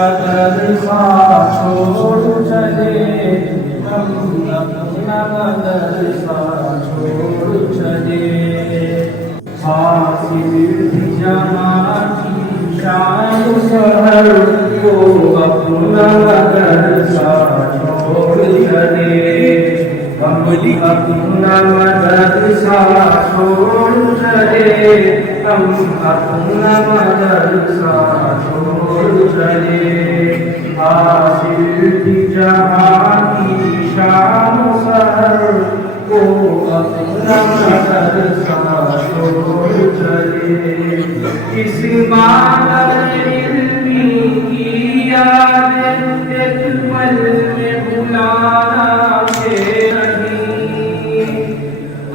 मदरसा छोड़ चले हम अपना मदरसा छोड़ चले हासिल थी जहाँ की शान शहर को अपना मदरसा छोड़ चले हम अपना मदरसा छोड़ चले हम अपना मदरसा छोड़ चले हासिल थी जहाँ की शान शहर को अपना मदरसा छोड़ चले इस मादर इल्मी की याद एक पल में बुलाना के नहीं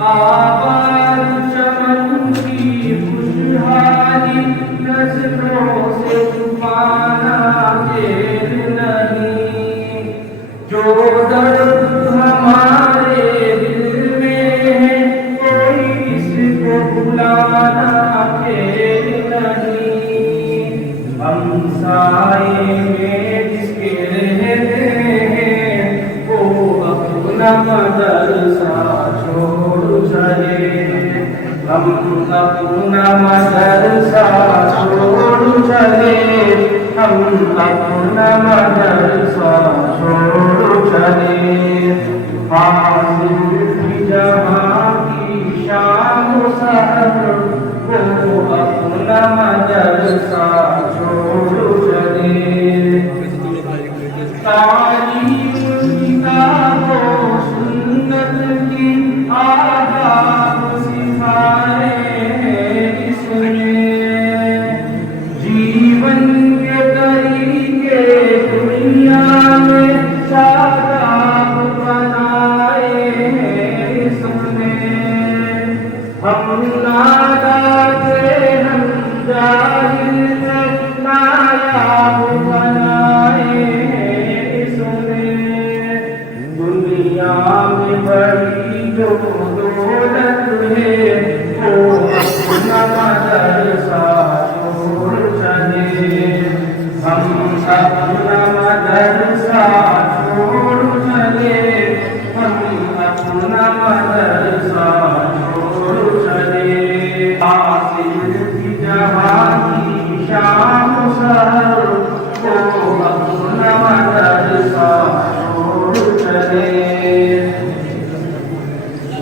आबाद चमन की खुशहाली नजरों से छुपाना देर नहीं जो दर्द हमारे दिल में है कोई इसको भुलाना देर नहीं हम साए में जिसके रहते हैं वो अपना मदरसा छोड़ चले हम अपना मदरसा छोड़ चले हम अपना मदरसा छोड़ चले हासिल थी जहाँ की शान शहर वो अपना मदरसा छोड़ चले तालीम किताबों सुन्नत की आदाब सिखाए हैं इसमें जीवन के तरीके दुनिया में शादाब बनाए हैं इसमें हम नादाते हम जाहिल नायाब बनाए हैं इसमें दुनिया में बड़ी जो दौलत है वो अपना मदरसा छोड़ चले हम अपना मदरसा छोड़ चले हम अपना मदरसा छोड़ चले हासिल थी जहाँ की शान शहर वो अपना मदरसा छोड़ चले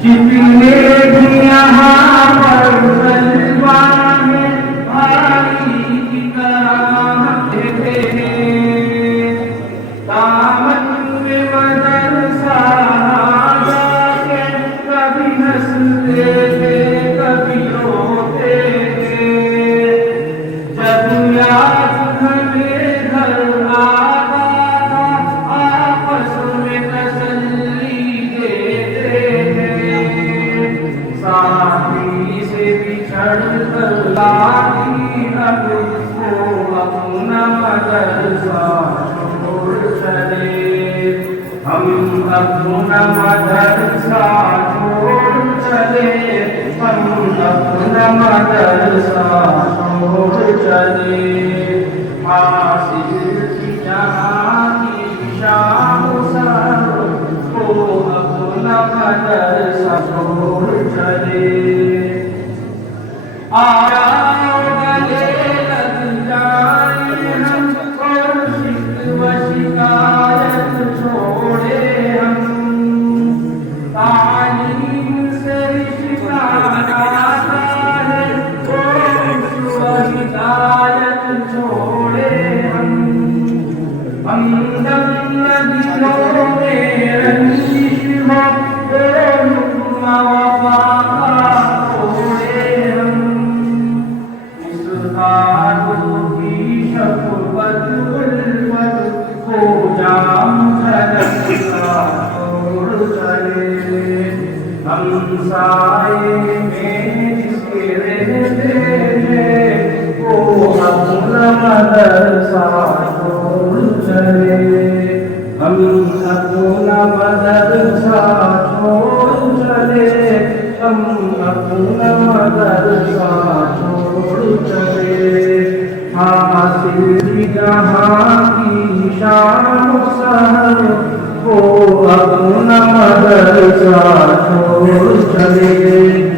जितने भी यहाँ पर सलमान भाई की तरह देते हैं दामन में मदरसा जाके कभी हंसते थे कभी रोते थे जब याद हमें घर आता था आपस में तसल्ली देते थे साथी से बिछड़ कर लाती अब वो अपना मदरसा छोड़ चले हम अपना मदरसा छोड़ चले हम अपना मदरसा छोड़ चले हासिल थी जहाँ की शान शहर को अपना मदरसा छोड़ चले आओ गले लग जाए हम और शिकवा शिकायत छोड़े हम तालीम से रिश्ता वादा तोड़े हम, इस बातों की शपथ उल्फत को जाम झलक का छोड़ चले। हम साए में जिसके रहते थे वो अपना मदरसा छोड़ चले। हम अपना मदरसा छोड़ चले, हम अपना मदरसा छोड़ चले। हासिल जहाँ की शान सहर वो अपना मदरसा छोड़ चले।